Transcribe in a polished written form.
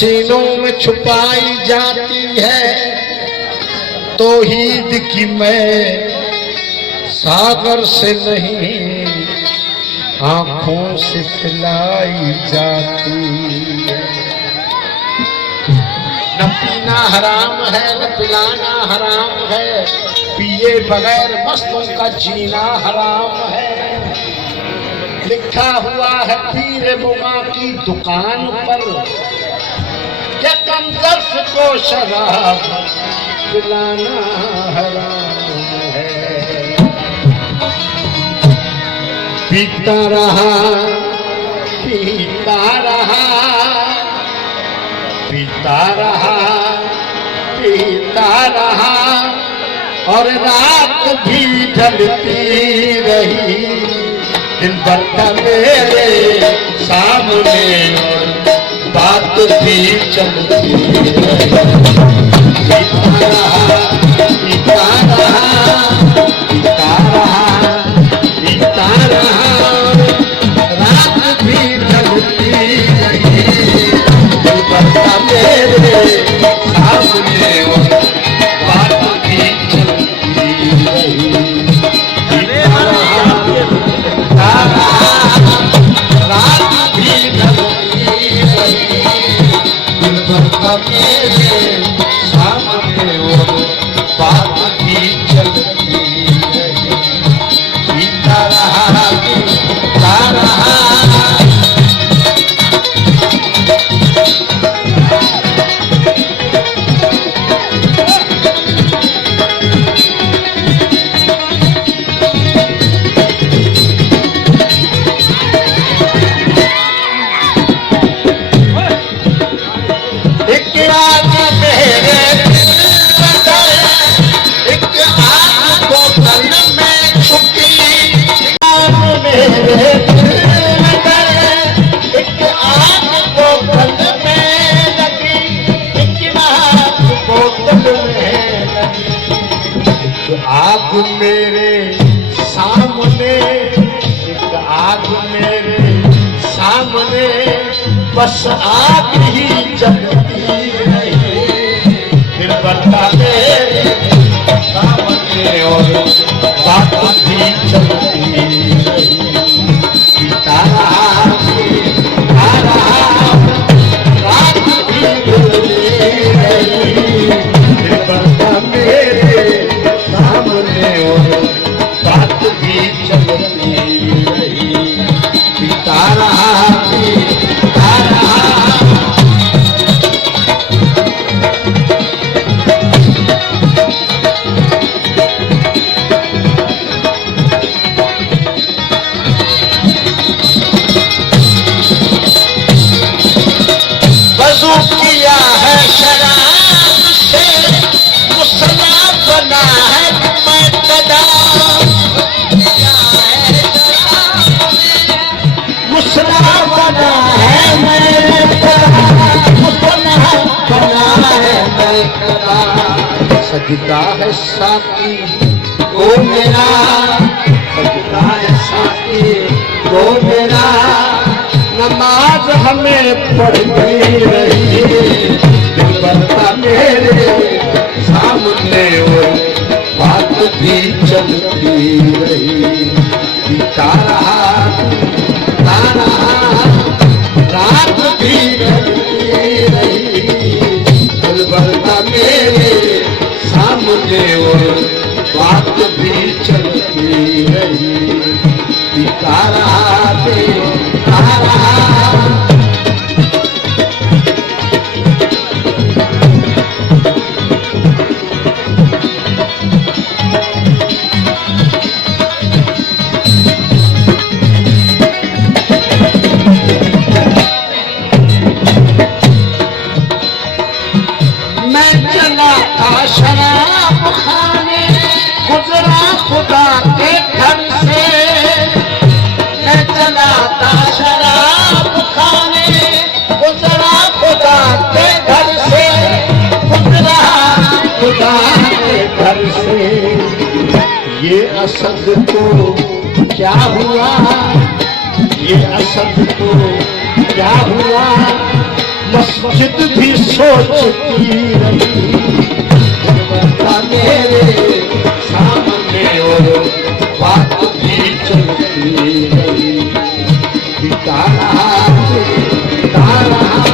सीनों में छुपाई जाती है तौहीद की मैं सागर से नहीं आंखों से पिलाई जाती है। न पीना हराम है न पिलाना हराम है, पिए बगैर मस्तों का जीना हराम है। लिखा हुआ है पीर मुगा की दुकान पर क्या कमजर्फ को शराब पिलाना हराम है। पीता रहा पीता रहा पीता रहा पीता रहा और रात भी ढलती रही। दिन भर का मेरे सामने और बात भी चलती रही। पीता रहा पीता रहा पीता रहा पीता रहा रात भी ढलती रही। दिन भर का मेरे सामने और बात भी चलती रही। रात भी ढलती रही। दिन भर का मेरे सामने और बात भी चलती रही। पीता रहा पीता रहा आग मेरे सामने एक आग मेरे सामने बस आग ही जलती रही। फिर बता मेरे सामने और बात भी चलती रही। पीता रहा पीता रहा रात भी ढलती रही। फिर बता मेरे सामने और बात भी चलती रही। पीता रहा पीता रहा वज़ू किया है शराब से मुसल्ला बना है मुसला बना है मैं मुसला बना है मैं। सजदा है साकी को मेरा सजदा है साकी को मेरा नमाज हमें पढ़ती रही। दिन भर का मेरे सामने और बात भी चलती रही। पीता रहा रात भी ढलती रही। दिल भर का मेरे सामने और बात भी चलती रही। पीता रहा पीता रहा शराब खाने गुजरा खुदा के घर से। मैं चला था शराब खाने गुजरा खुदा के घर से। गुजरा खुदा के घर से। ये असद को क्या हुआ ये असद को क्या हुआ बस चित भी सोचती रही, मेरे सामने और बात भी चलती रही। बिता रहा